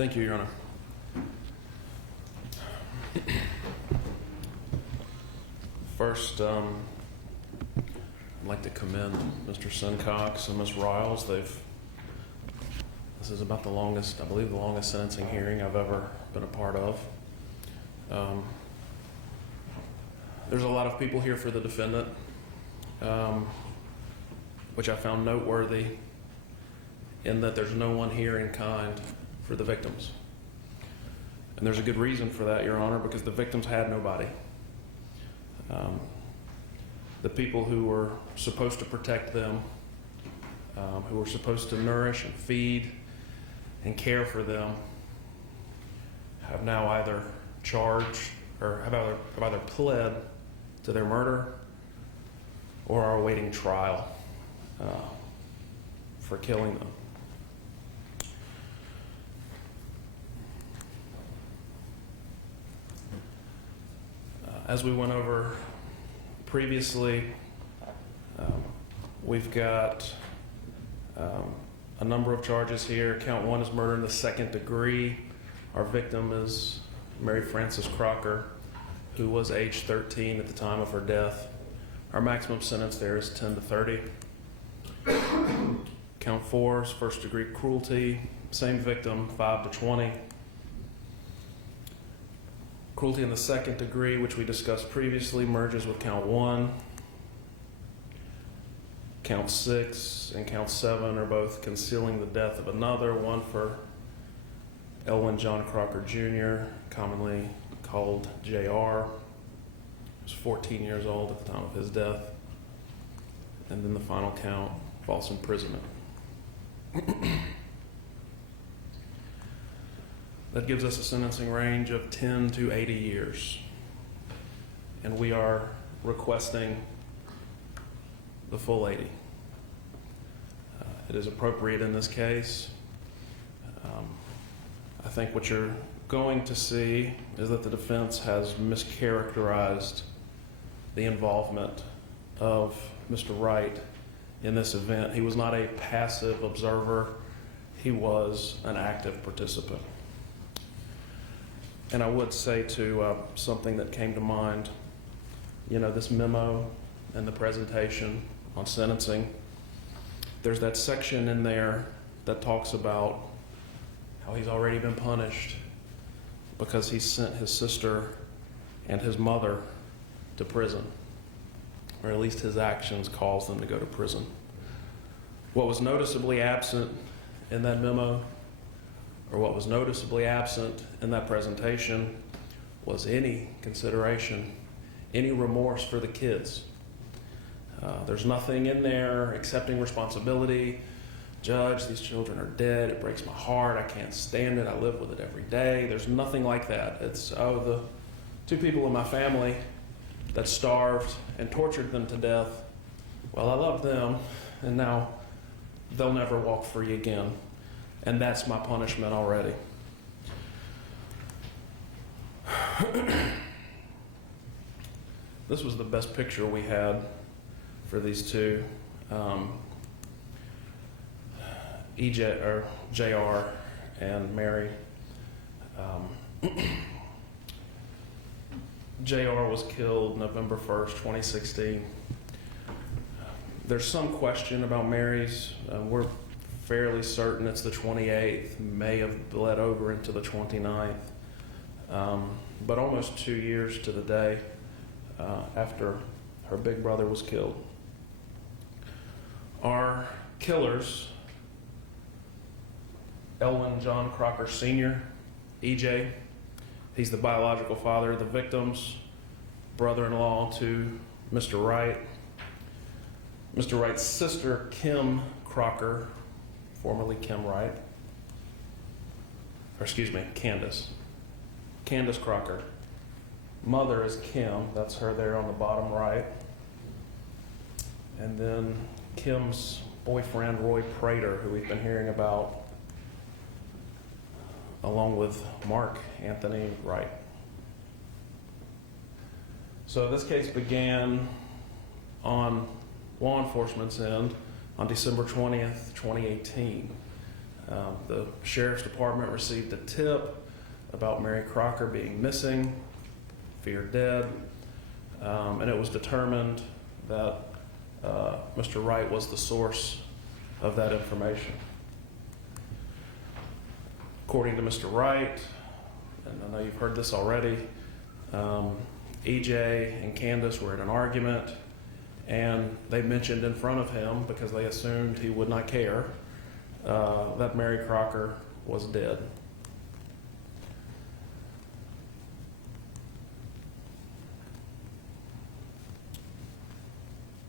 Thank you, Your Honor. First, I'd like to commend Mr. Sincox and Ms. Riles. This is about the longest, I believe the longest sentencing hearing I've ever been a part of. There's a lot of people here for the defendant, which I found noteworthy in that there's no one here in kind for the victims. And there's a good reason for that, Your Honor, because the victims had nobody. The people who were supposed to protect them, who were supposed to nourish and feed and care for them, have now either charged or have either pled to their murder or are awaiting trial for killing them. As we went over previously, we've got a number of charges here. Count 1 is murder in the second degree. Our victim is Mary Frances Crocker, who was age 13 at the time of her death. Our maximum sentence there is 10 to 30. Count 4 is first degree cruelty. Same victim, 5 to 20. Cruelty in the second degree, which we discussed previously, merges with count 1. Count 6 and count 7 are both concealing the death of another, one for Elwyn John Crocker Jr., commonly called JR. He was 14 years old at the time of his death. And then the final count, false imprisonment. That gives us a sentencing range of 10 to 80 years. And we are requesting the full 80. It is appropriate in this case. I think what you're going to see is that the defense has mischaracterized the involvement of Mr. Wright in this event. He was not a passive observer. He was an active participant. And I would say to something that came to mind, this memo and the presentation on sentencing, there's that section in there that talks about how he's already been punished because he sent his sister and his mother to prison, or at least his actions caused them to go to prison. What was noticeably absent in that memo, or what was noticeably absent in that presentation, was any consideration, any remorse for the kids. There's nothing in there accepting responsibility. Judge, these children are dead. It breaks my heart. I can't stand it. I live with it every day. There's nothing like that. It's, the 2 people in my family that starved and tortured them to death. Well, I love them, and now they'll never walk free again. And that's my punishment already. This was the best picture we had for these two. JR and Mary. JR was killed November 1st, 2016. There's some question about Mary's. We're fairly certain it's the 28th, may have bled over into the 29th, but almost 2 years to the day after her big brother was killed. Our killers, Elwyn John Crocker Sr., EJ, he's the biological father of the victims, brother-in-law to Mr. Wright. Mr. Wright's sister, Kim Crocker, formerly Kim Wright, Candace Crocker. Mother is Kim, that's her there on the bottom right. And then Kim's boyfriend, Roy Prater, who we've been hearing about, along with Mark Anthony Wright. So this case began on law enforcement's end on December 20th, 2018. The sheriff's department received a tip about Mary Crocker being missing, feared dead, and it was determined that Mr. Wright was the source of that information. According to Mr. Wright, and I know you've heard this already, EJ and Candace were in an argument, and they mentioned in front of him, because they assumed he would not care, that Mary Crocker was dead.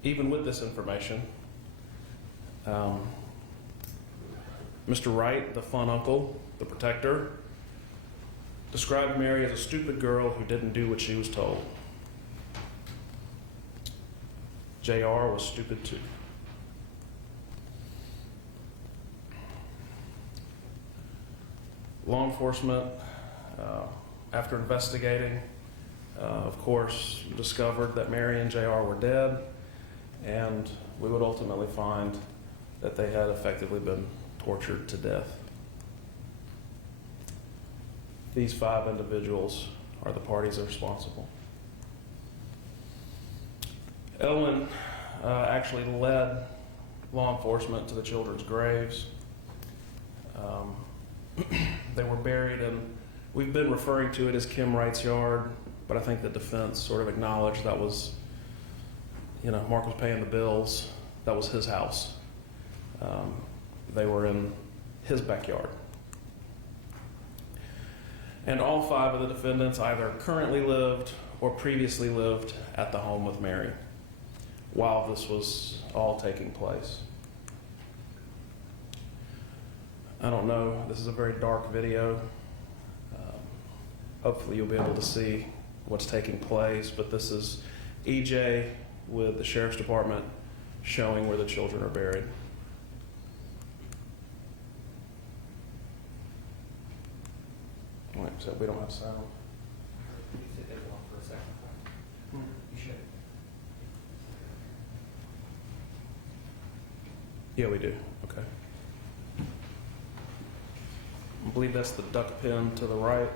Even with this information, Mr. Wright, the fun uncle, the protector, described Mary as a stupid girl who didn't do what she was told. JR was stupid too. Law enforcement, after investigating, of course, discovered that Mary and JR were dead, and we would ultimately find that they had effectively been tortured to death. These 5 individuals are the parties responsible. Elwyn actually led law enforcement to the children's graves. They were buried in, we've been referring to it as Kim Wright's yard, but I think the defense sort of acknowledged that was, Mark was paying the bills. That was his house. They were in his backyard. And all 5 of the defendants either currently lived or previously lived at the home with Mary while this was all taking place. I don't know, this is a very dark video. Hopefully you'll be able to see what's taking place, but this is EJ with the Sheriff's Department showing where the children are buried. Wait, so we don't have sound. You sit there for a second. You should. Yeah, we do. Okay. I believe that's the duck pin to the right.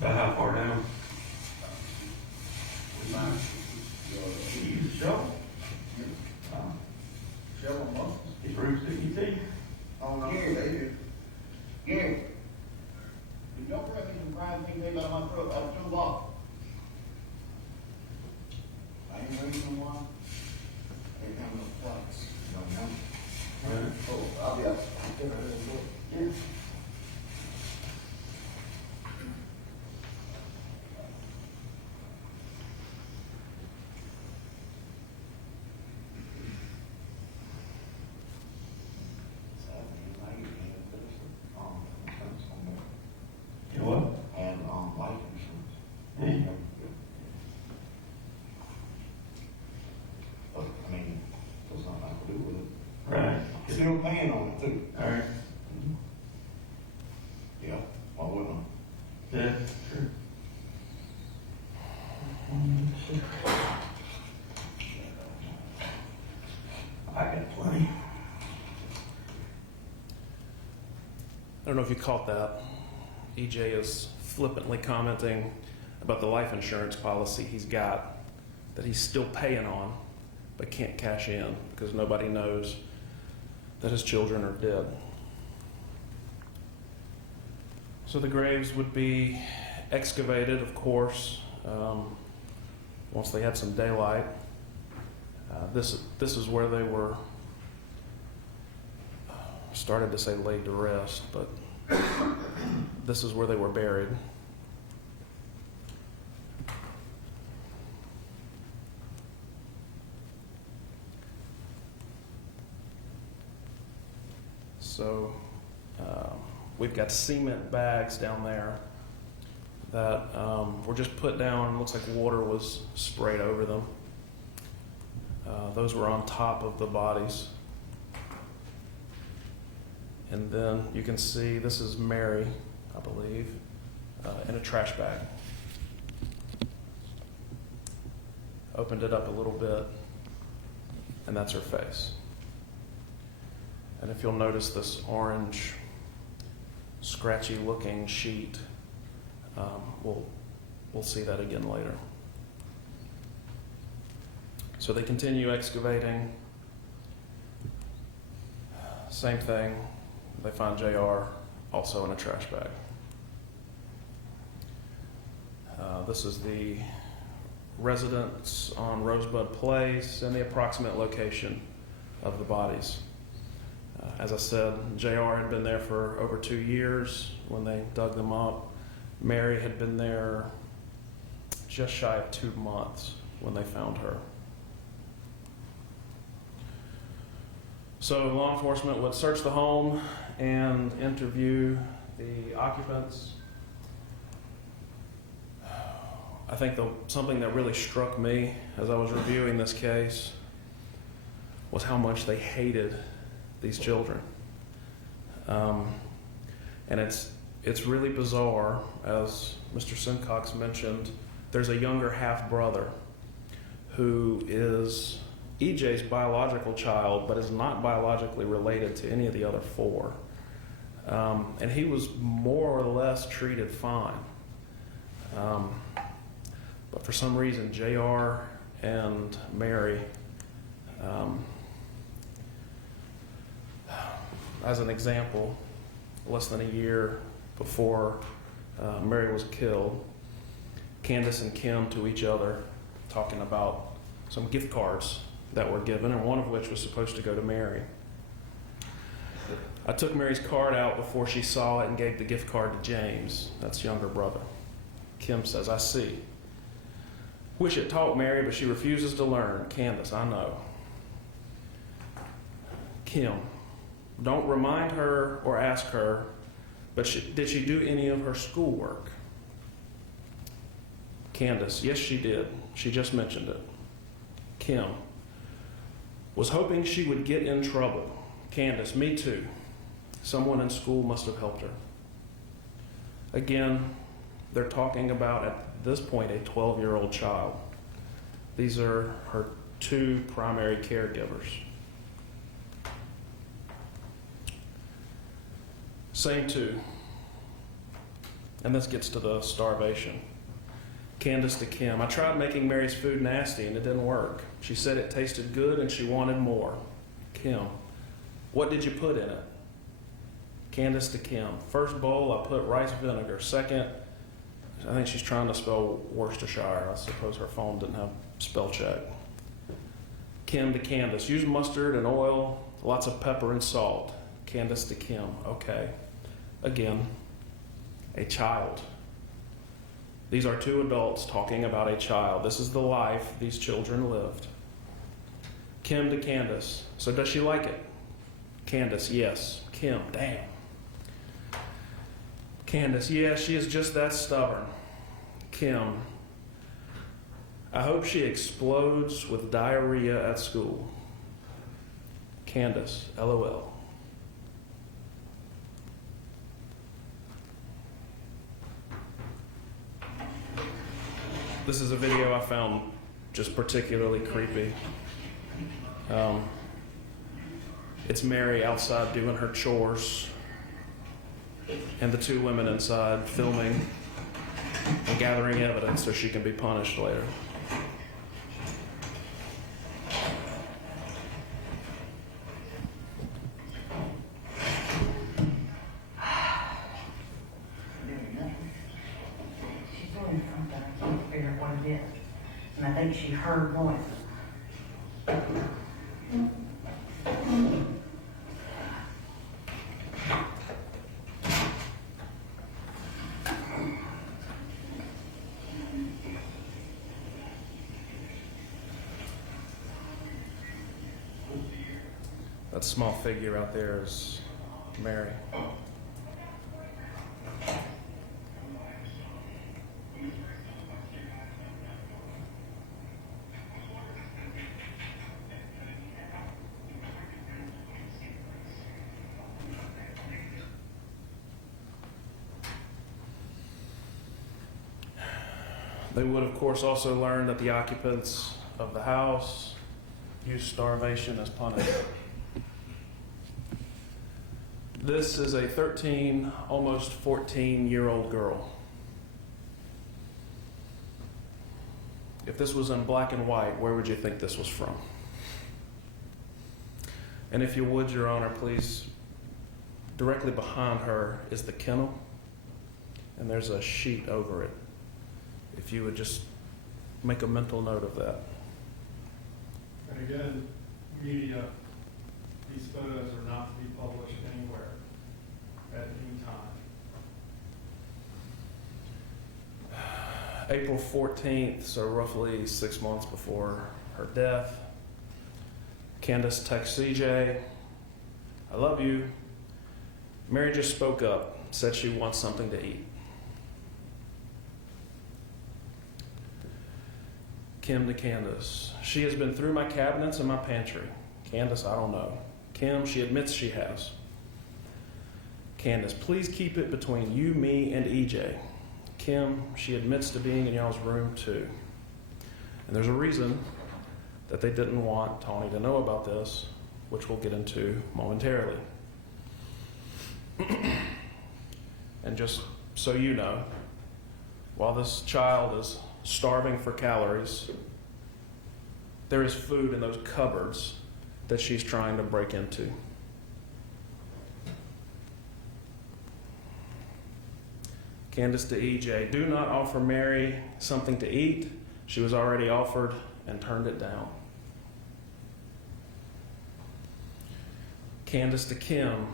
About how far down? You use a shovel? Shovel muscles? His roots sticky teeth? Oh, no, Gary. they do. Gary, you don't bring me some fried TV out of my throat, out of 2 o'clock. I ain't reading no one. Ain't got no place. Right. Oh, I'll be up. Yeah. You what? And, life insurance. Yeah. But, I mean, there's nothing I can do with it. Right. Still paying on it too. All right. Yeah, why wouldn't I? Yeah, sure. I got plenty. I don't know if you caught that. EJ is flippantly commenting about the life insurance policy he's got that he's still paying on but can't cash in because nobody knows that his children are dead. So the graves would be excavated, of course, once they had some daylight. This is where they were, started to say laid to rest, but this is where they were buried. So we've got cement bags down there that were just put down. Looks like water was sprayed over them. Those were on top of the bodies. And then you can see this is Mary, I believe, in a trash bag. Opened it up a little bit, and that's her face. And if you'll notice this orange, scratchy looking sheet, we'll see that again later. So they continue excavating. Same thing, they find JR also in a trash bag. This is the residence on Rosebud Place and the approximate location of the bodies. As I said, JR had been there for over 2 years when they dug them up. Mary had been there just shy of 2 months when they found her. So law enforcement would search the home and interview the occupants. I think something that really struck me as I was reviewing this case was how much they hated these children. And it's really bizarre, as Mr. Simcox mentioned, there's a younger half-brother who is EJ's biological child, but is not biologically related to any of the other 4. And he was more or less treated fine. But for some reason, JR and Mary, as an example, less than a year before Mary was killed, Candace and Kim to each other talking about some gift cards that were given, and one of which was supposed to go to Mary. I took Mary's card out before she saw it and gave the gift card to James, that's younger brother. Kim says, "I see. Wish it taught Mary, but she refuses to learn." Candace, "I know." Kim, "Don't remind her or ask her, but did she do any of her schoolwork?" Candace, "Yes, she did. She just mentioned it." Kim, "Was hoping she would get in trouble." Candace, "Me too. Someone in school must have helped her." Again, they're talking about, at this point, a 12-year-old child. These are her 2 primary caregivers. Same 2. And this gets to the starvation. Candace to Kim, "I tried making Mary's food nasty and it didn't work. She said it tasted good and she wanted more." Kim, "What did you put in it?" Candace to Kim, "First bowl I put rice vinegar. Second," I think she's trying to spell Worcestershire. I suppose her phone didn't have spell check. Kim to Candace, "Use mustard and oil, lots of pepper and salt." Candace to Kim, "Okay." Again, a child. These are 2 adults talking about a child. This is the life these children lived. Kim to Candace, "So does she like it?" Candace, "Yes." Kim, "Damn." Candace, "Yes, she is just that stubborn." Kim, "I hope she explodes with diarrhea at school." Candace, LOL. This is a video I found just particularly creepy. It's Mary outside doing her chores, and the 2 women inside filming and gathering evidence so she can be punished later. She's doing something, I can't figure out what it is. And I think she heard noises. That small figure out there is Mary. They would, of course, also learn that the occupants of the house used starvation as punishment. This is a 13, almost 14-year-old girl. If this was in black and white, where would you think this was from? And if you would, Your Honor, please, directly behind her is the kennel, and there's a sheet over it. If you would just make a mental note of that. And again, media, these photos are not to be published anywhere at any time. April 14th, so roughly 6 months before her death, Candace texts CJ, "I love you." Mary just spoke up, said she wants something to eat. Kim to Candace, "She has been through my cabinets and my pantry." Candace, "I don't know." Kim, "She admits she has." Candace, "Please keep it between you, me, and EJ." Kim, "She admits to being in y'all's room too." And there's a reason that they didn't want Tony to know about this, which we'll get into momentarily. And just so you know, while this child is starving for calories, there is food in those cupboards that she's trying to break into. Candace to EJ, "Do not offer Mary something to eat. She was already offered and turned it down." Candace to Kim,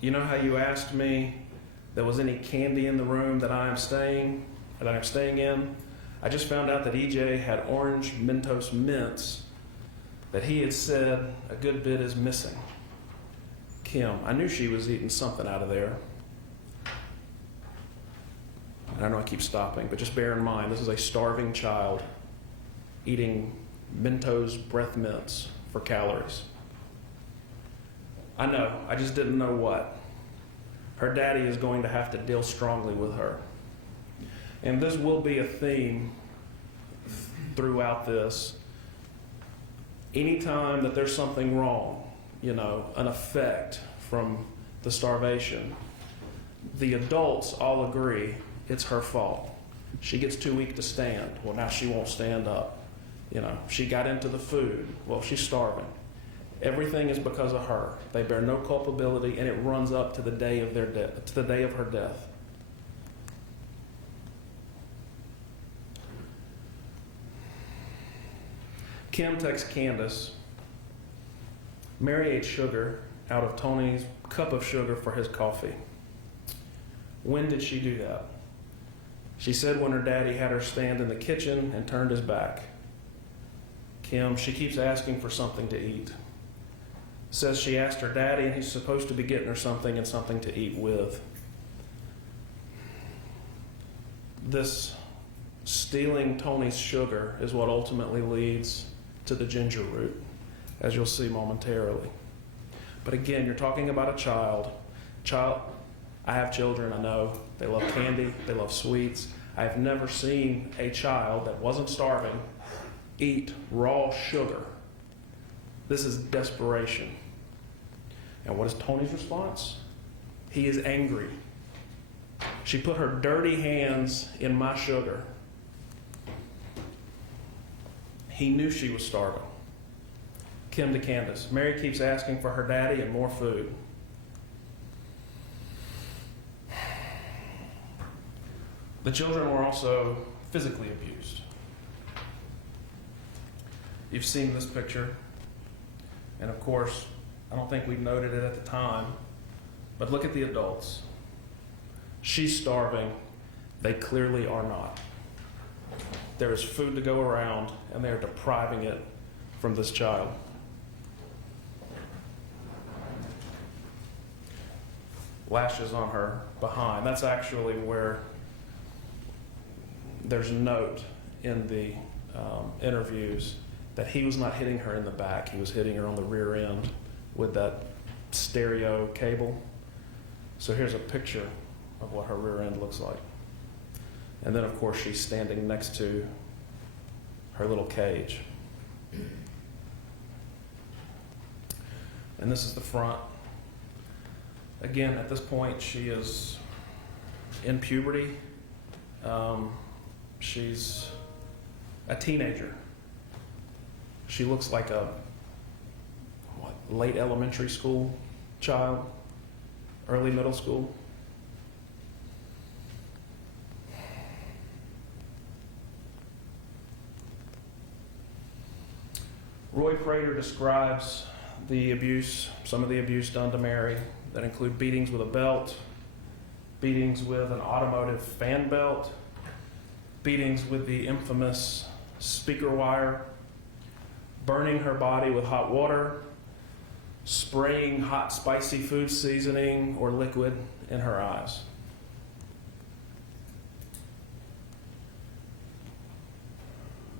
"You know how you asked me if there was any candy in the room that I'm staying in? I just found out that EJ had orange Mentos mints that he had said a good bit is missing." Kim, "I knew she was eating something out of there." And I know I keep stopping, but just bear in mind, this is a starving child eating Mentos breath mints for calories. "I know, I just didn't know what. Her daddy is going to have to deal strongly with her." And this will be a theme throughout this. Anytime that there's something wrong, an effect from the starvation, the adults all agree it's her fault. She gets too weak to stand. Well, now she won't stand up. She got into the food. Well, she's starving. Everything is because of her. They bear no culpability, and it runs up to the day of their death, to the day of her death. Kim texts Candace, "Mary ate sugar out of Tony's cup of sugar for his coffee. When did she do that?" She said when her daddy had her stand in the kitchen and turned his back. Kim, "She keeps asking for something to eat. Says she asked her daddy and he's supposed to be getting her something and something to eat with." This stealing Tony's sugar is what ultimately leads to the ginger root, as you'll see momentarily. But again, you're talking about a child. I have children, I know. They love candy, they love sweets. I've never seen a child that wasn't starving eat raw sugar. This is desperation. And what is Tony's response? He is angry. "She put her dirty hands in my sugar." He knew she was starving. Kim to Candace, "Mary keeps asking for her daddy and more food." The children were also physically abused. You've seen this picture, and of course, I don't think we noted it at the time, but look at the adults. She's starving. They clearly are not. There is food to go around, and they are depriving it from this child. lashes on her behind. That's actually where there's a note in the interviews that he was not hitting her in the back. He was hitting her on the rear end with that stereo cable. So here's a picture of what her rear end looks like. And then, of course, she's standing next to her little cage. And this is the front. Again, at this point, she is in puberty. She's a teenager. She looks like a late elementary school child, early middle school. Roy Prater describes the abuse, some of the abuse done to Mary, that include beatings with a belt, beatings with an automotive fan belt, beatings with the infamous speaker wire, burning her body with hot water, spraying hot spicy food seasoning or liquid in her eyes.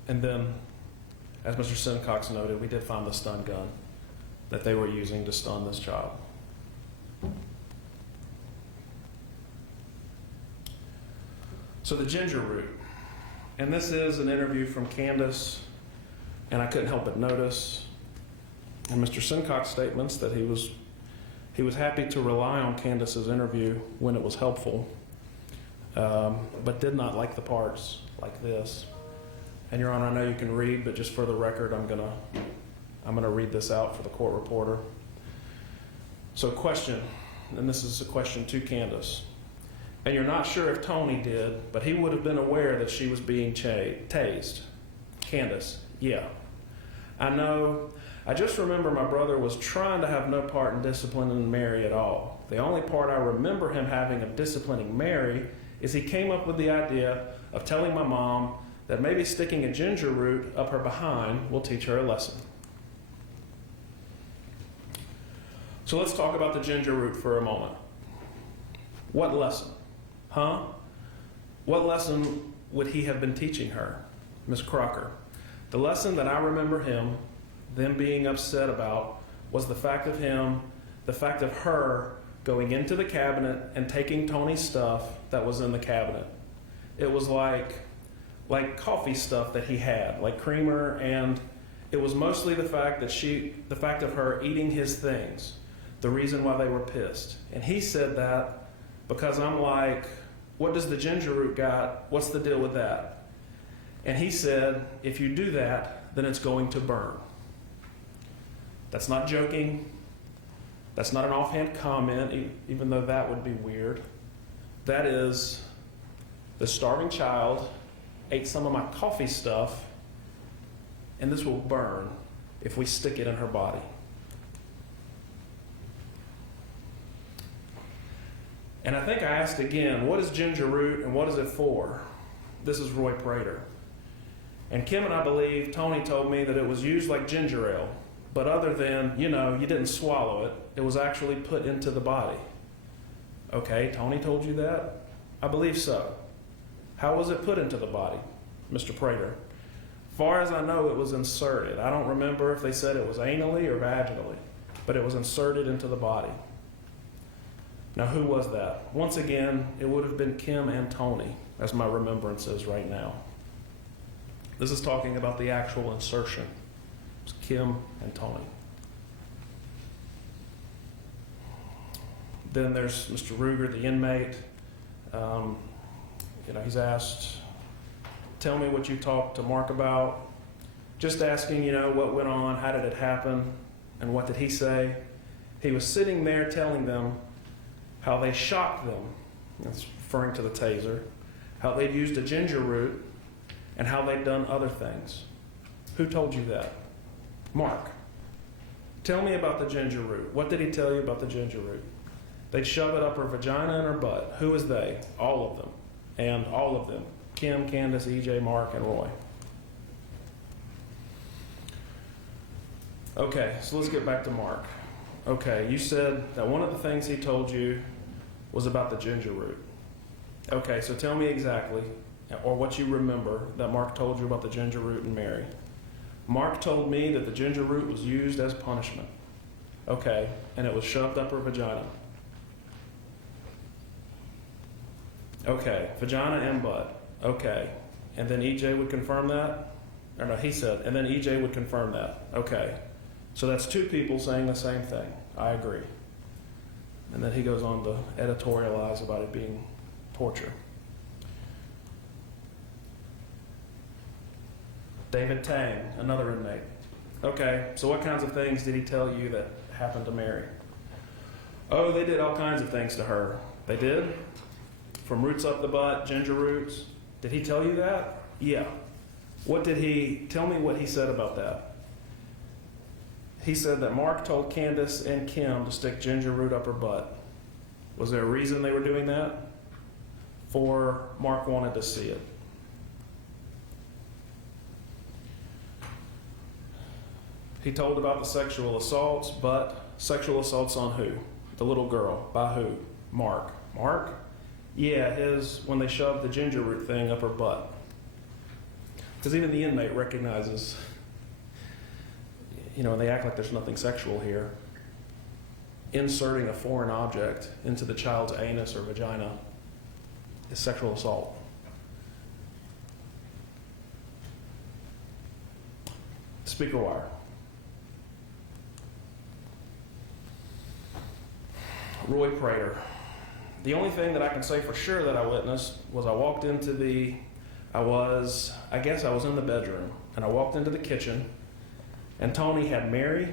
And then, as Mr. Simcox noted, we did find the stun gun that they were using to stun this child. So the ginger root, and this is an interview from Candace, and I couldn't help but notice in Mr. Simcox's statements that he was happy to rely on Candace's interview when it was helpful, but did not like the parts like this. And Your Honor, I know you can read, but just for the record, I'm gonna read this out for the court reporter. So question, and this is a question to Candace. And you're not sure if Tony did, but he would have been aware that she was being tased. Candace, yeah. I know. I just remember my brother was trying to have no part in disciplining Mary at all. The only part I remember him having of disciplining Mary is he came up with the idea of telling my mom that maybe sticking a ginger root up her behind will teach her a lesson. So let's talk about the ginger root for a moment. What lesson? Huh? What lesson would he have been teaching her, Miss Crocker? The lesson that I remember them being upset about, was the fact of her going into the cabinet and taking Tony's stuff that was in the cabinet. It was like coffee stuff that he had, like creamer, and it was mostly the fact of her eating his things, the reason why they were pissed. And he said that because I'm like, what does the ginger root got? What's the deal with that? And he said, if you do that, then it's going to burn. That's not joking. That's not an offhand comment, even though that would be weird. That is, the starving child ate some of my coffee stuff, and this will burn if we stick it in her body. And I think I asked again, what is ginger root and what is it for? This is Roy Prater. And Kim and I believe Tony told me that it was used like ginger ale, but other than, you didn't swallow it, it was actually put into the body. Okay, Tony told you that? I believe so. How was it put into the body, Mr. Prater? Far as I know, it was inserted. I don't remember if they said it was anally or vaginally, but it was inserted into the body. Now, who was that? Once again, it would have been Kim and Tony, as my remembrance is right now. This is talking about the actual insertion. It's Kim and Tony. Then there's Mr. Ruger, the inmate. He's asked, tell me what you talked to Mark about. Just asking, what went on, how did it happen, and what did he say? He was sitting there telling them how they shocked them, that's referring to the taser, how they'd used a ginger root, and how they'd done other things. Who told you that? Mark. Tell me about the ginger root. What did he tell you about the ginger root? They'd shove it up her vagina and her butt. Who is they? All of them. And all of them. Kim, Candace, EJ, Mark, and Roy. Okay, so let's get back to Mark. Okay, you said that one of the things he told you was about the ginger root. Okay, so tell me exactly, or what you remember that Mark told you about the ginger root and Mary. Mark told me that the ginger root was used as punishment. Okay, and it was shoved up her vagina. Okay, vagina and butt. Okay, and then EJ would confirm that? Or no, he said, and then EJ would confirm that. Okay, so that's two people saying the same thing. I agree. And then he goes on to editorialize about it being torture. David Tang, another inmate. Okay, so what kinds of things did he tell you that happened to Mary? Oh, they did all kinds of things to her. They did? From roots up the butt, ginger roots. Did he tell you that? Yeah. What did he, tell me what he said about that. He said that Mark told Candace and Kim to stick ginger root up her butt. Was there a reason they were doing that? For Mark wanted to see it. He told about the sexual assaults, but sexual assaults on who? The little girl. By who? Mark. Mark? Yeah, when they shoved the ginger root thing up her butt. Because even the inmate recognizes, and they act like there's nothing sexual here. Inserting a foreign object into the child's anus or vagina is sexual assault. Speaker wire. Roy Prater. The only thing that I can say for sure that I witnessed was I walked into I guess I was in the bedroom, and I walked into the kitchen, and Tony had Mary,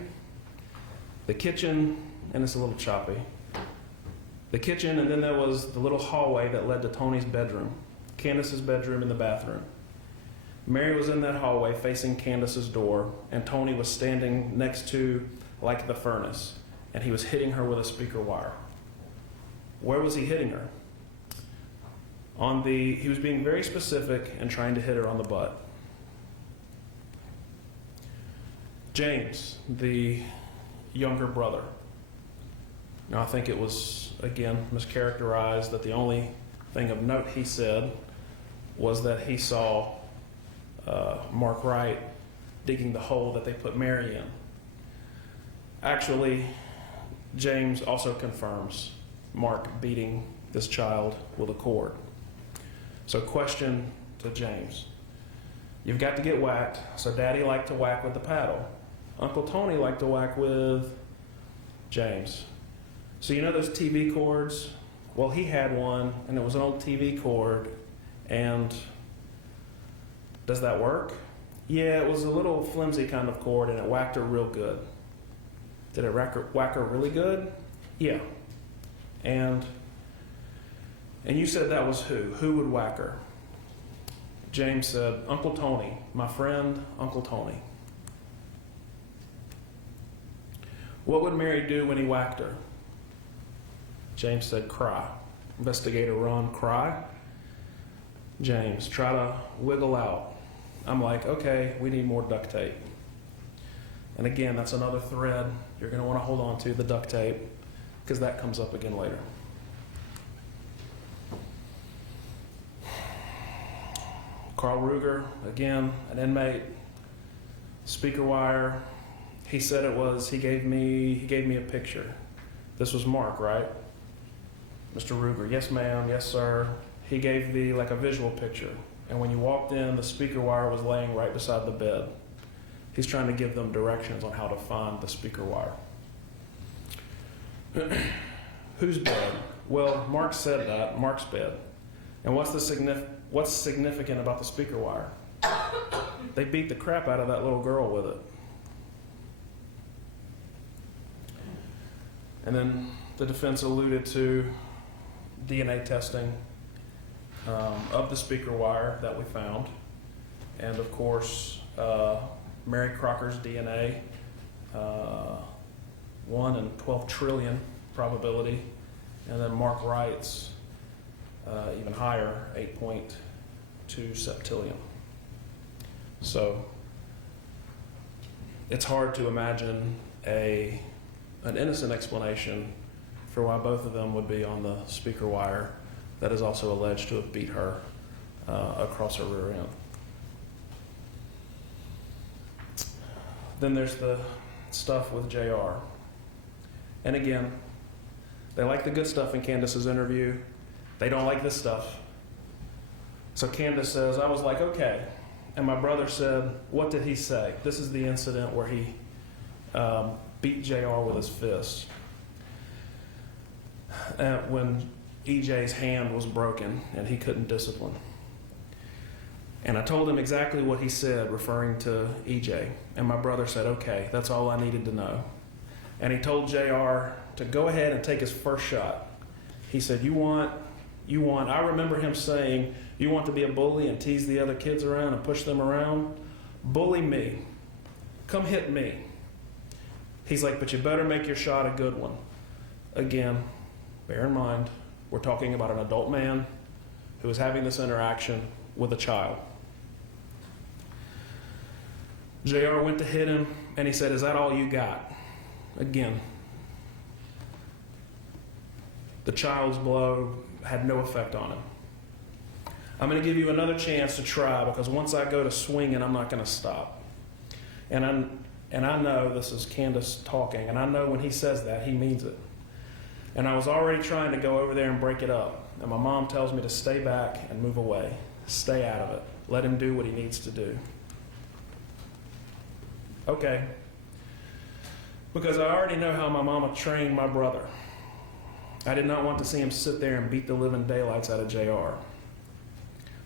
the kitchen, and it's a little choppy, the kitchen, and then there was the little hallway that led to Tony's bedroom, Candace's bedroom, and the bathroom. Mary was in that hallway facing Candace's door, and Tony was standing next to, like, the furnace, and he was hitting her with a speaker wire. Where was he hitting her? He was being very specific and trying to hit her on the butt. James, the younger brother. Now, I think it was, again, mischaracterized that the only thing of note he said was that he saw Mark Wright digging the hole that they put Mary in. Actually, James also confirms Mark beating this child with a cord. So, question to James. You've got to get whacked, so Daddy liked to whack with the paddle. Uncle Tony liked to whack with James. So you know those TV cords? Well, he had one, and it was an old TV cord, and does that work? Yeah, it was a little flimsy kind of cord, and it whacked her real good. Did it whack her really good? Yeah. And you said that was who? Who would whack her? James said, Uncle Tony, my friend, Uncle Tony. What would Mary do when he whacked her? James said, cry. Investigator Ron, cry. James, try to wiggle out. I'm like, okay, we need more duct tape. And again, that's another thread you're going to want to hold on to, the duct tape, because that comes up again later. Carl Ruger, again, an inmate, speaker wire. He said it was, he gave me a picture. This was Mark, right? Mr. Ruger, yes ma'am, yes sir. He gave me like a visual picture. And when you walked in, the speaker wire was laying right beside the bed. He's trying to give them directions on how to find the speaker wire. Whose bed? Well, Mark said that, Mark's bed. And what's significant about the speaker wire? They beat the crap out of that little girl with it. And then the defense alluded to DNA testing of the speaker wire that we found. And of course, Mary Crocker's DNA, 1 in 12 trillion probability. And then Mark Wright's even higher, 8.2 septillion. So it's hard to imagine an innocent explanation for why both of them would be on the speaker wire that is also alleged to have beat her across her rear end. Then there's the stuff with JR. And again, they like the good stuff in Candace's interview. They don't like this stuff. So Candace says, I was like, okay. And my brother said, what did he say? This is the incident where he beat JR with his fist. When EJ's hand was broken and he couldn't discipline. And I told him exactly what he said, referring to EJ. And my brother said, okay, that's all I needed to know. And he told JR to go ahead and take his first shot. He said, you want, I remember him saying, you want to be a bully and tease the other kids around and push them around? Bully me. Come hit me. He's like, but you better make your shot a good one. Again, bear in mind, we're talking about an adult man who is having this interaction with a child. JR went to hit him, and he said, is that all you got? Again, the child's blow had no effect on him. I'm going to give you another chance to try, because once I go to swinging, I'm not going to stop. And I know this is Candace talking, and I know when he says that, he means it. And I was already trying to go over there and break it up. And my mom tells me to stay back and move away. Stay out of it. Let him do what he needs to do. Okay. Because I already know how my mama trained my brother. I did not want to see him sit there and beat the living daylights out of JR.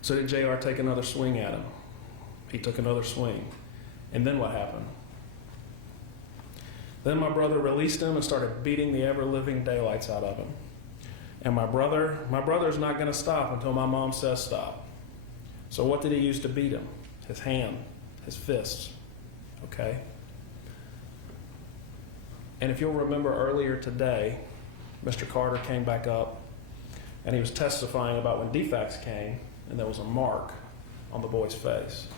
So did JR take another swing at him? He took another swing. And then what happened? Then my brother released him and started beating the ever-living daylights out of him. And my brother's not going to stop until my mom says stop. So what did he use to beat him? His hand, his fists, okay? And if you'll remember earlier today, Mr. Carter came back up and he was testifying about when defects came and there was a mark on the boy's face.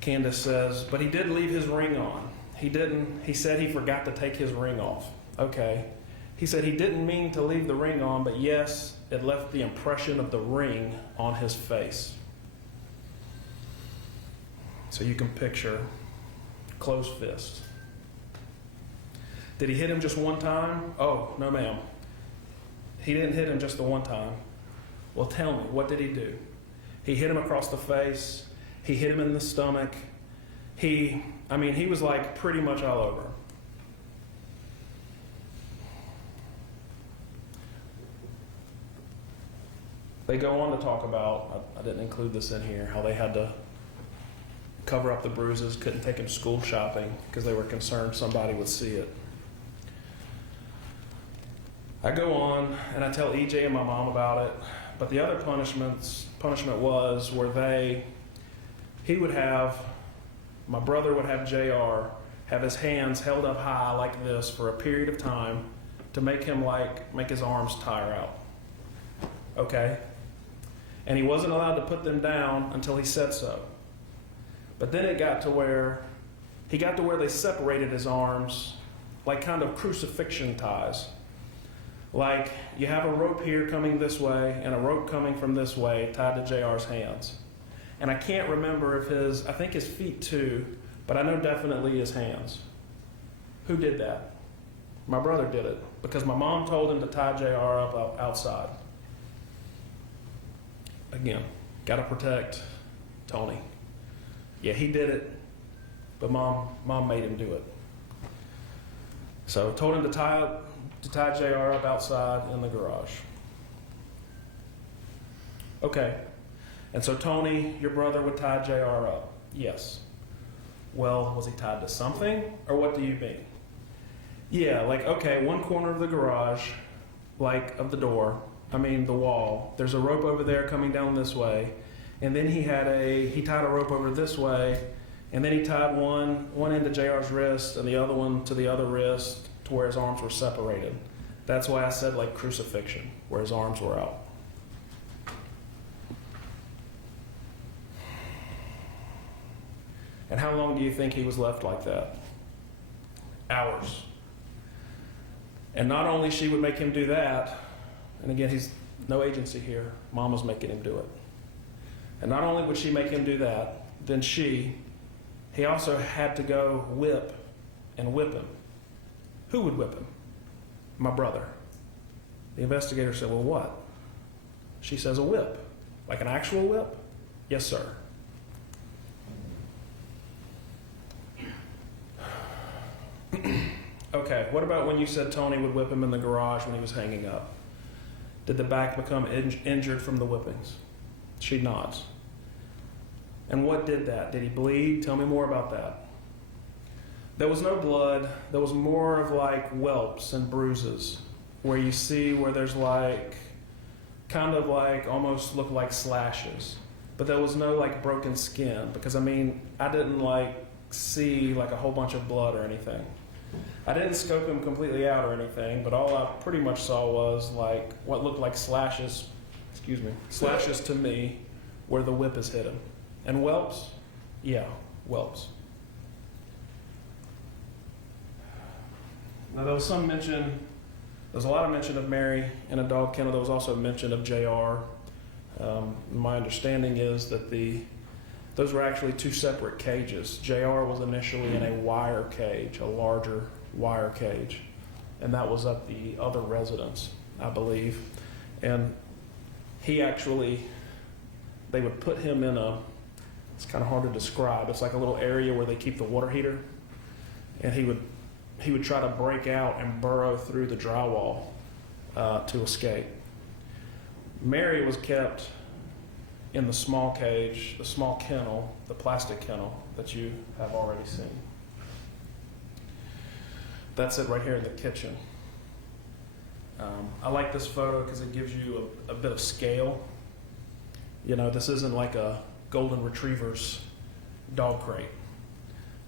Candace says, but he did leave his ring on. He said he forgot to take his ring off. Okay. He said he didn't mean to leave the ring on, but yes, it left the impression of the ring on his face. So you can picture closed fist. Did he hit him just one time? Oh, no ma'am. He didn't hit him just the one time. Well, tell me, what did he do? He hit him across the face. He hit him in the stomach. He was like pretty much all over. They go on to talk about, I didn't include this in here, how they had to cover up the bruises, couldn't take him school shopping because they were concerned somebody would see it. I go on and I tell EJ and my mom about it, but the other punishment was where my brother would have JR have his hands held up high like this for a period of time to make his arms tire out. Okay? And he wasn't allowed to put them down until he said so. But then it got to where they separated his arms like kind of crucifixion ties. Like you have a rope here coming this way and a rope coming from this way tied to JR's hands. And I can't remember I think his feet too, but I know definitely his hands. Who did that? My brother did it because my mom told him to tie JR up outside. Again, gotta protect Tony. Yeah, he did it, but mom made him do it. So told him to tie JR up outside in the garage. Okay. And so Tony, your brother, would tie JR up. Yes. Well, was he tied to something, or what do you mean? Yeah, one corner of the garage, of the door, the wall. There's a rope over there coming down this way, and then he tied a rope over this way, and then he tied one end to JR's wrist and the other one to the other wrist to where his arms were separated. That's why I said crucifixion, where his arms were out. And how long do you think he was left like that? hours. And not only she would make him do that, and again, he's no agency here, Mom was making him do it. And not only would she make him do that, then he also had to go whip him. Who would whip him? My brother. The investigator said, well, what? She says, a whip. Like an actual whip? Yes, sir. Okay, what about when you said Tony would whip him in the garage when he was hanging up? Did the back become injured from the whippings? She nods. And what did that? Did he bleed? Tell me more about that. There was no blood. There was more of like whelps and bruises where you see where there's like, kind of like almost look like slashes. But there was no like broken skin because I mean, I didn't like see like a whole bunch of blood or anything. I didn't scope him completely out or anything, but all I pretty much saw was like what looked like slashes to me where the whip has hit him. And whelps? Yeah, whelps. Now there was a lot of mention of Mary in a dog kennel. There was also mention of JR. My understanding is that those were actually two separate cages. JR was initially in a wire cage, a larger wire cage, and that was at the other residence, I believe. And they would put him in it's kind of hard to describe. It's like a little area where they keep the water heater, and he would try to break out and burrow through the drywall to escape. Mary was kept in the small cage, the small kennel, the plastic kennel that you have already seen. That's it right here in the kitchen. I like this photo because it gives you a bit of scale. You know, this isn't like a golden retriever's dog crate.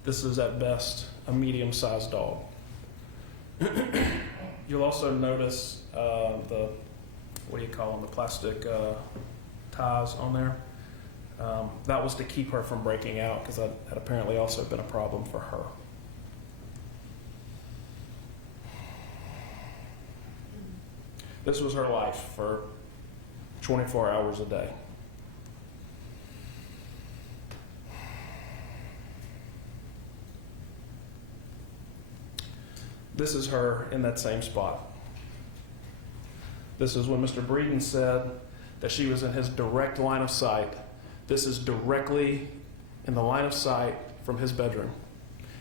This is at best a medium-sized dog. You'll also notice the plastic ties on there. That was to keep her from breaking out because that had apparently also been a problem for her. This was her life for 24 hours a day. This is her in that same spot. This is when Mr. Breeden said that she was in his direct line of sight. This is directly in the line of sight from his bedroom.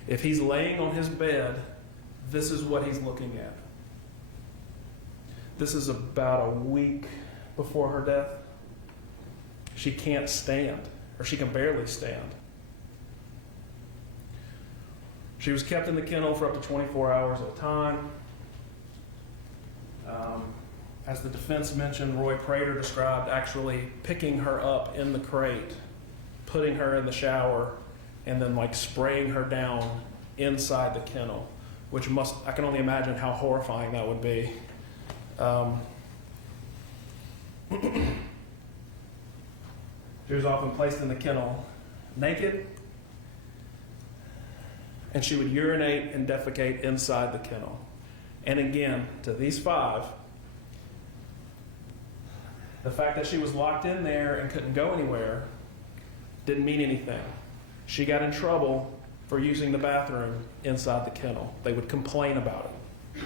If he's laying on his bed, this is what he's looking at. This is about a week before her death. She can't stand, or she can barely stand. She was kept in the kennel for up to 24 hours at a time. As the defense mentioned, Roy Prater described actually picking her up in the crate, putting her in the shower, and then like spraying her down inside the kennel, which I can only imagine how horrifying that would be. She was often placed in the kennel naked, and she would urinate and defecate inside the kennel. And again, to these five, the fact that she was locked in there and couldn't go anywhere didn't mean anything. She got in trouble for using the bathroom inside the kennel. They would complain about it.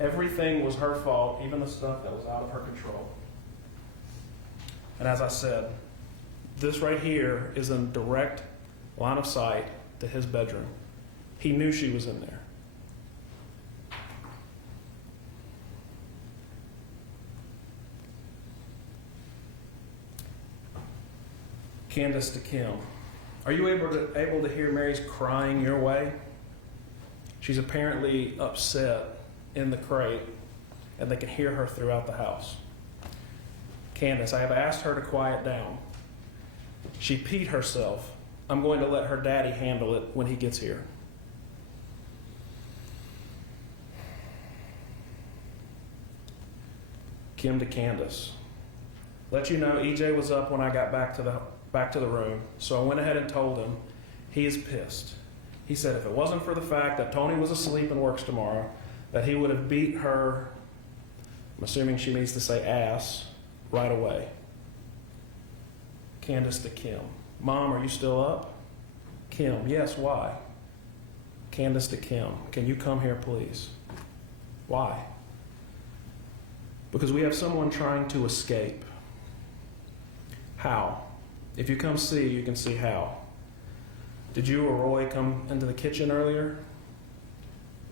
Everything was her fault, even the stuff that was out of her control. And as I said, this right here is in direct line of sight to his bedroom. He knew she was in there. Candace to Kim. Are you able to hear Mary's crying your way? She's apparently upset in the crate, and they can hear her throughout the house. Candace, I have asked her to quiet down. She peed herself. I'm going to let her daddy handle it when he gets here. Kim to Candace. Let you know, EJ was up when I got back to the room, so I went ahead and told him he is pissed. He said if it wasn't for the fact that Tony was asleep and works tomorrow, that he would have beat her, I'm assuming she means to say ass, right away. Candace to Kim. Mom, are you still up? Kim, yes, why? Candace to Kim, can you come here, please? Why? Because we have someone trying to escape. How? If you come see, you can see how. Did you or Roy come into the kitchen earlier?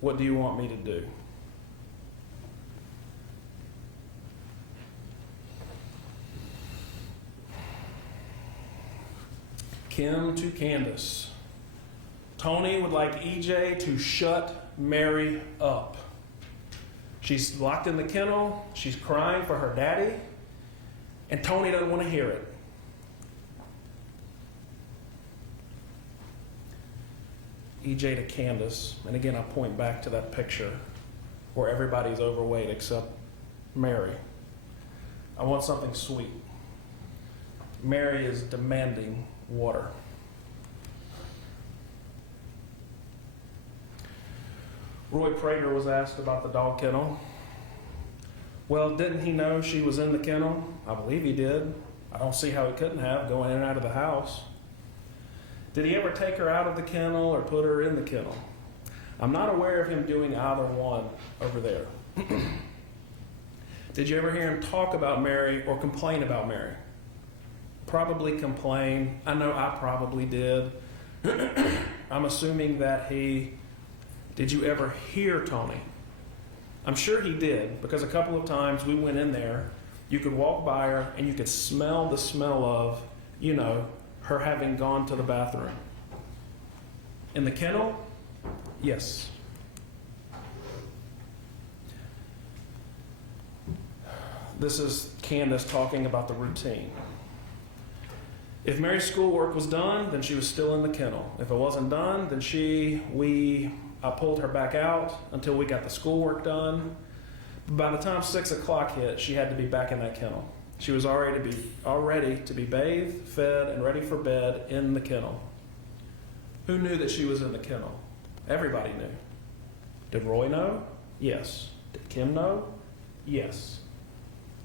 What do you want me to do? Kim to Candace. Tony would like EJ to shut Mary up. She's locked in the kennel, she's crying for her daddy, and Tony doesn't want to hear it. EJ to Candace, and again I point back to that picture where everybody's overweight except Mary. I want something sweet. Mary is demanding water. Roy Prater was asked about the dog kennel. Well, didn't he know she was in the kennel? I believe he did. I don't see how he couldn't have, going in and out of the house. Did he ever take her out of the kennel or put her in the kennel? I'm not aware of him doing either one over there. Did you ever hear him talk about Mary or complain about Mary? Probably complain. I know I probably did. I'm assuming that he... Did you ever hear Tony? I'm sure he did, because a couple of times we went in there, you could walk by her and you could smell the smell of, her having gone to the bathroom. In the kennel? Yes. This is Candace talking about the routine. If Mary's schoolwork was done, then she was still in the kennel. If it wasn't done, then I pulled her back out until we got the schoolwork done. By the time 6 o'clock hit, she had to be back in that kennel. She was already to be bathed, fed, and ready for bed in the kennel. Who knew that she was in the kennel? Everybody knew. Did Roy know? Yes. Did Kim know? Yes.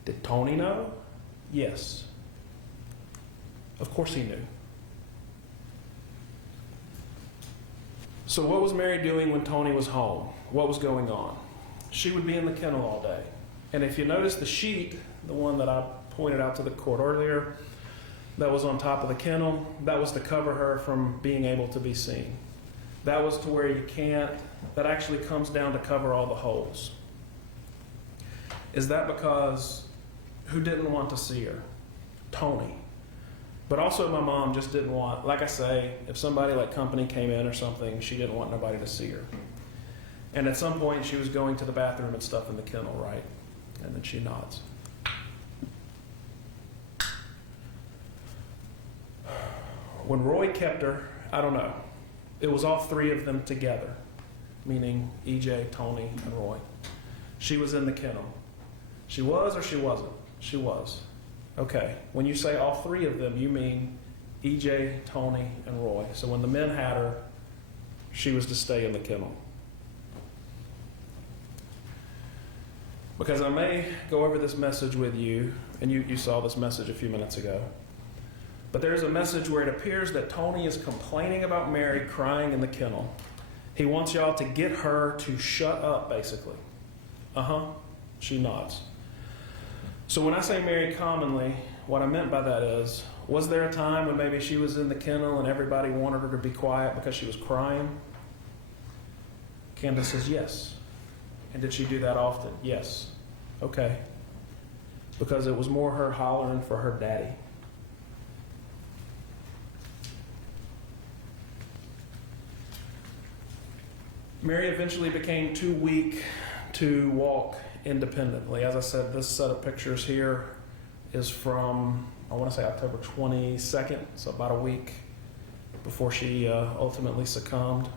Did Tony know? Yes. Of course he knew. So what was Mary doing when Tony was home? What was going on? She would be in the kennel all day. And if you notice the sheet, the one that I pointed out to the court earlier, that was on top of the kennel, that was to cover her from being able to be seen. That was to where that actually comes down to cover all the holes. Is that because who didn't want to see her? Tony. But also my mom just didn't want, like I say, if somebody like company came in or something, she didn't want nobody to see her. And at some point she was going to the bathroom and stuff in the kennel, right? And then she nods. When Roy kept her, I don't know. It was all three of them together, meaning EJ, Tony, and Roy. She was in the kennel. She was or she wasn't? She was. Okay, when you say all three of them, you mean EJ, Tony, and Roy. So when the men had her, she was to stay in the kennel. Because I may go over this message with you, and you saw this message a few minutes ago. But there's a message where it appears that Tony is complaining about Mary crying in the kennel. He wants y'all to get her to shut up, basically. She nods. So when I say Mary commonly, what I meant by that is, was there a time when maybe she was in the kennel and everybody wanted her to be quiet because she was crying? Candace says yes. And did she do that often? Yes. Okay. Because it was more her hollering for her daddy. Mary eventually became too weak to walk independently. As I said, this set of pictures here is from, I want to say October 22nd, so about a week before she ultimately succumbed.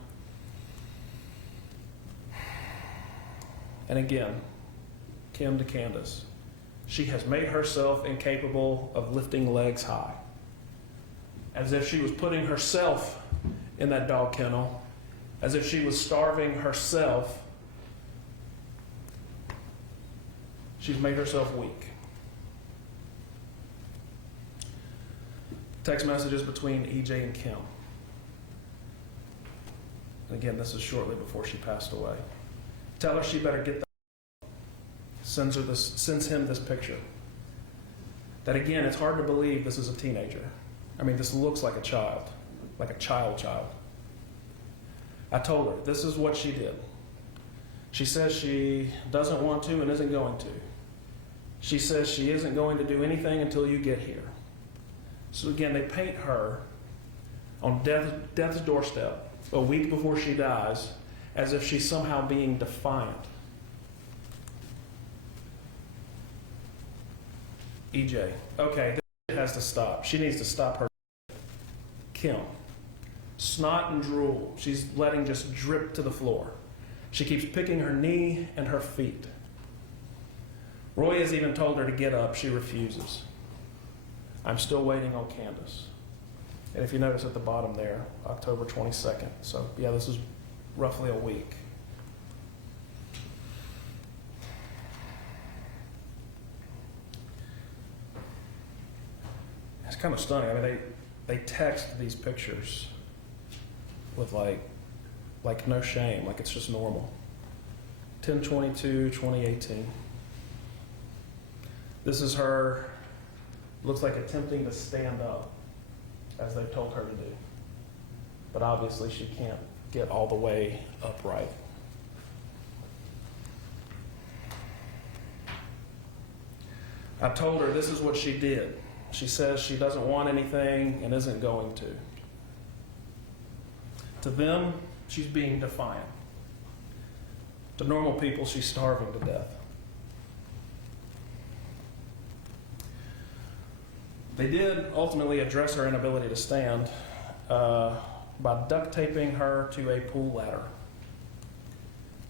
And again, Kim to Candace, she has made herself incapable of lifting legs high, as if she was putting herself in that dog kennel as if she was starving herself. She's made herself weak. Text messages between EJ and Kim. And again, this is shortly before she passed away. Tell her she better get that. Sends him this picture. That again, it's hard to believe this is a teenager. I mean, this looks like a child, like a child. I told her, this is what she did. She says she doesn't want to and isn't going to. She says she isn't going to do anything until you get here. So again, they paint her on death's doorstep, a week before she dies, as if she's somehow being defiant. EJ, okay, this has to stop. She needs to stop her. Kim, snot and drool. She's letting just drip to the floor. She keeps picking her knee and her feet. Roy has even told her to get up. She refuses. I'm still waiting on Candace. And if you notice at the bottom there, October 22nd. So yeah, this is roughly a week. It's kind of stunning. I mean, they text these pictures with like no shame, like it's just normal. 10/22/2018. This is her, looks like attempting to stand up, as they've told her to do. But obviously she can't get all the way upright. I told her this is what she did. She says she doesn't want anything and isn't going to. To them, she's being defiant. To normal people, she's starving to death. They did ultimately address her inability to stand by duct taping her to a pool ladder.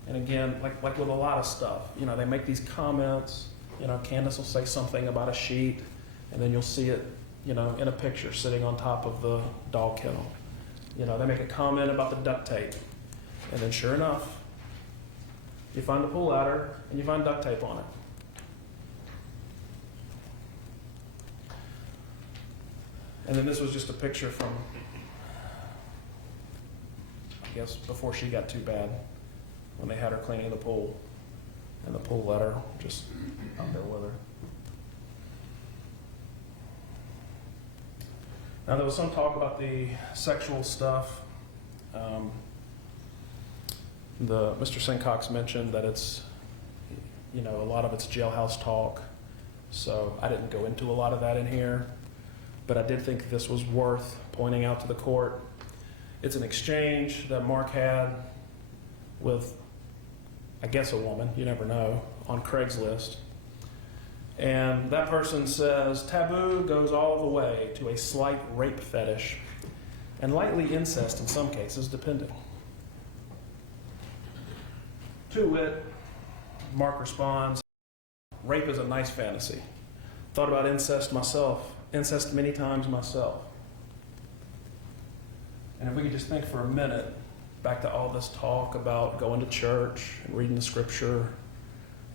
And again, like with a lot of stuff, you know, they make these comments. You know, Candace will say something about a sheet, and then you'll see it, you know, in a picture sitting on top of the dog kennel. You know, they make a comment about the duct tape, and then sure enough, you find the pool ladder and you find duct tape on it. And then this was just a picture from, I guess, before she got too bad, when they had her cleaning the pool, and the pool ladder just out there with her. Now, there was some talk about the sexual stuff. Mr. Sincox mentioned that it's, you know, a lot of it's jailhouse talk. So I didn't go into a lot of that in here, but I did think this was worth pointing out to the court. It's an exchange that Mark had with, I guess, a woman, you never know, on Craigslist. And that person says, taboo goes all the way to a slight rape fetish and lightly incest in some cases, depending. To wit, Mark responds, rape is a nice fantasy. Thought about incest myself, incest many times myself. And if we could just think for a minute back to all this talk about going to church and reading the scripture,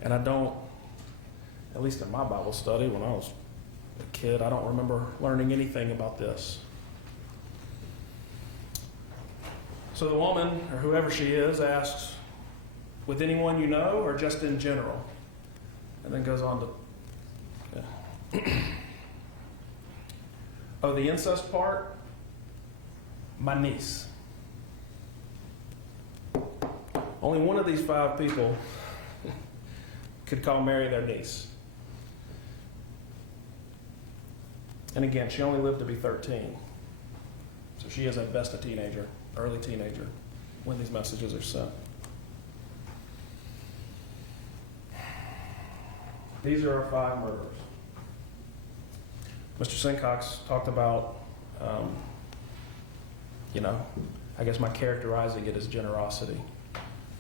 and I don't, at least in my Bible study when I was a kid, I don't remember learning anything about this. So the woman, or whoever she is, asks, with anyone you know or just in general? And then goes on to, yeah. Oh, the incest part? My niece. Only one of these 5 people could call Mary their niece. And again, she only lived to be 13. So she is at best a teenager, early teenager, when these messages are sent. These are our 5 murders. Mr. Sincox talked about, you know, I guess my characterizing it as generosity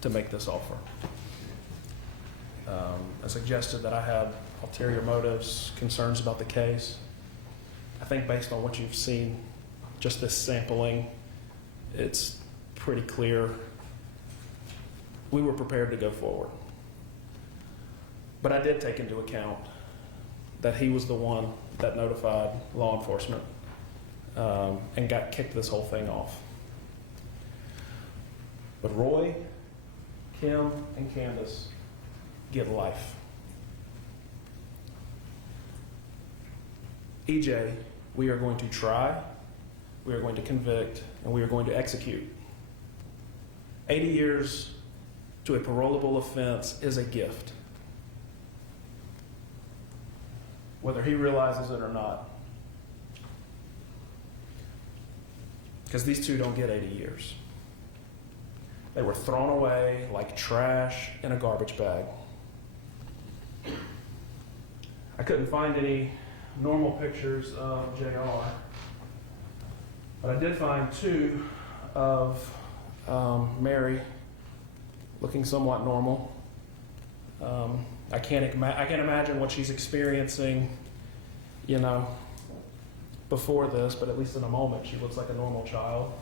to make this offer. I suggested that I had ulterior motives, concerns about the case. I think based on what you've seen, just this sampling, it's pretty clear we were prepared to go forward. But I did take into account that he was the one that notified law enforcement and got kicked this whole thing off. But Roy, Kim, and Candace get life. EJ, we are going to try, we are going to convict, and we are going to execute. 80 years to a parolable offense is a gift, whether he realizes it or not. Because these two don't get 80 years. They were thrown away like trash in a garbage bag. I couldn't find any normal pictures of JR, but I did find two of Mary looking somewhat normal. I can't imagine what she's experiencing, before this, but at least in a moment, she looks like a normal child.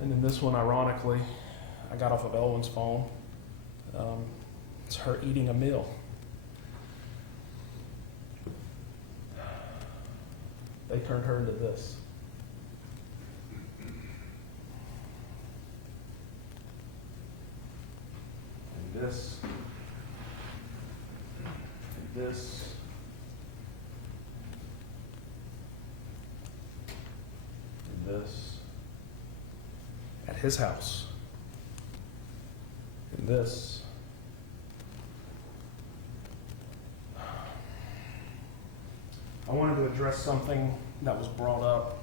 And then this one, ironically, I got off of Elwyn's phone. It's her eating a meal. They turned her into this. And this. And this. And this. At his house. And this. I wanted to address something that was brought up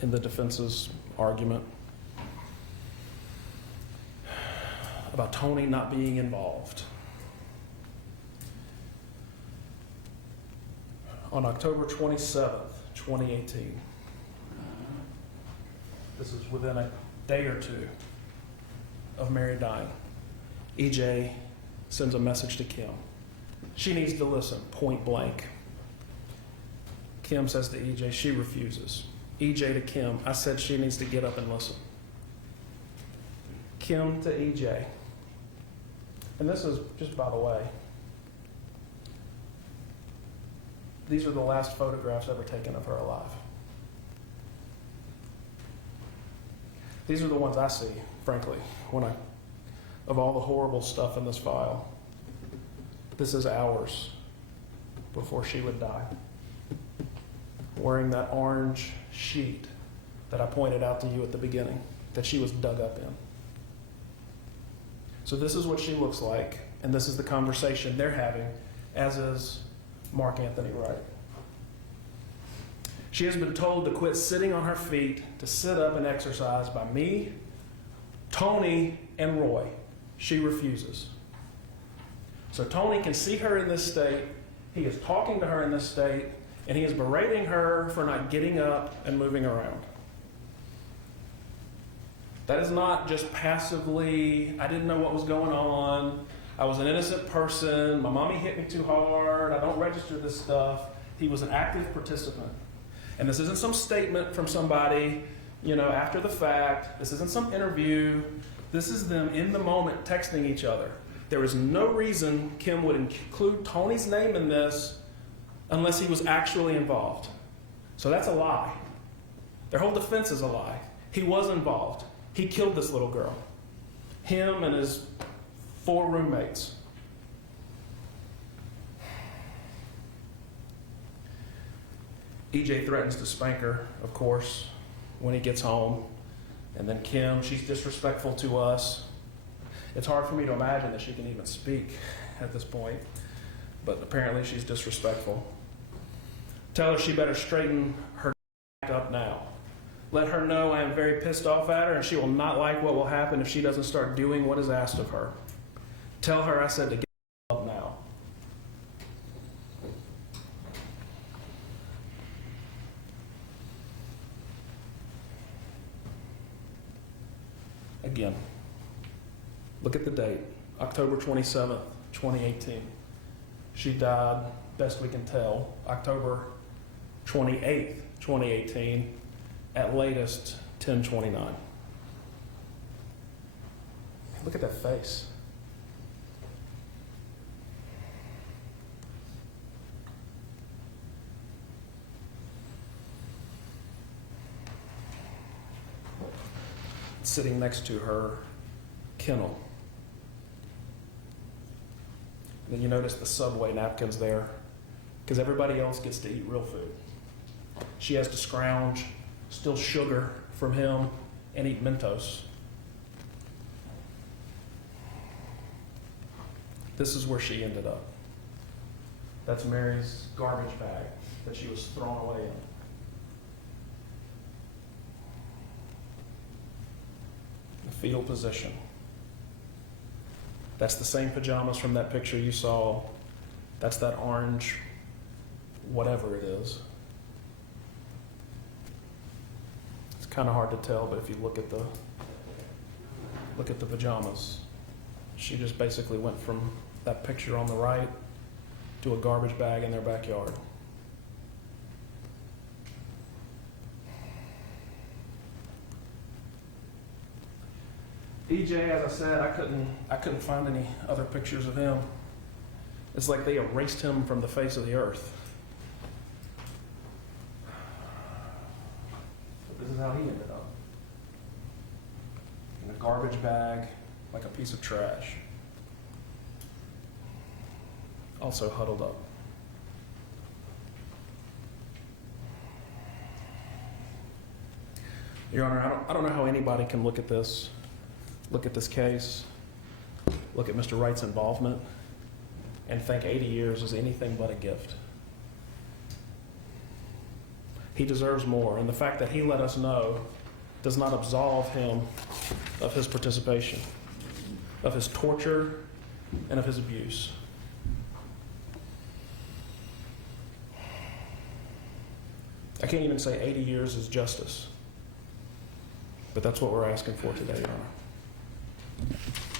in the defense's argument about Tony not being involved. On October 27th, 2018, this is within a day or two of Mary dying, EJ sends a message to Kim. She needs to listen, point blank. Kim says to EJ, she refuses. EJ to Kim, I said she needs to get up and listen. Kim to EJ. And this is, just by the way, these are the last photographs ever taken of her alive. These are the ones I see, frankly, of all the horrible stuff in this file. This is hours before she would die. Wearing that orange sheet that I pointed out to you at the beginning, that she was dug up in. So this is what she looks like, and this is the conversation they're having, as is Mark Anthony Wright. She has been told to quit sitting on her feet, to sit up and exercise by me, Tony, and Roy. She refuses. So Tony can see her in this state, he is talking to her in this state, and he is berating her for not getting up and moving around. That is not just passively, I didn't know what was going on, I was an innocent person, my mommy hit me too hard, I don't register this stuff. He was an active participant. And this isn't some statement from somebody, after the fact. This isn't some interview. This is them in the moment texting each other. There is no reason Kim would include Tony's name in this unless he was actually involved. So that's a lie. Their whole defense is a lie. He was involved. He killed this little girl. Him and his 4 roommates. EJ threatens to spank her, of course, when he gets home. And then Kim, she's disrespectful to us. It's hard for me to imagine that she can even speak at this point, but apparently she's disrespectful. Tell her she better straighten her up now. Let her know I am very pissed off at her and she will not like what will happen if she doesn't start doing what is asked of her. Tell her I said to get up now. Again, look at the date, October 27th, 2018. She died, best we can tell, October 28th, 2018, at latest 10/29. Look at that face. Sitting next to her kennel. Then you notice the Subway napkins there, because everybody else gets to eat real food. She has to scrounge, steal sugar from him, and eat Mentos. This is where she ended up. That's Mary's garbage bag that she was thrown away in. The fetal position. That's the same pajamas from that picture you saw. That's that orange, whatever it is. It's kind of hard to tell, but if you look at the pajamas, she just basically went from that picture on the right to a garbage bag in their backyard. EJ, as I said, I couldn't find any other pictures of him. It's like they erased him from the face of the earth. But this is how he ended up. In a garbage bag, like a piece of trash. Also huddled up. Your Honor, I don't know how anybody can look at this case, look at Mr. Wright's involvement, and think 80 years is anything but a gift. He deserves more, and the fact that he let us know does not absolve him of his participation, of his torture, and of his abuse. I can't even say 80 years is justice, but that's what we're asking for today, Your Honor.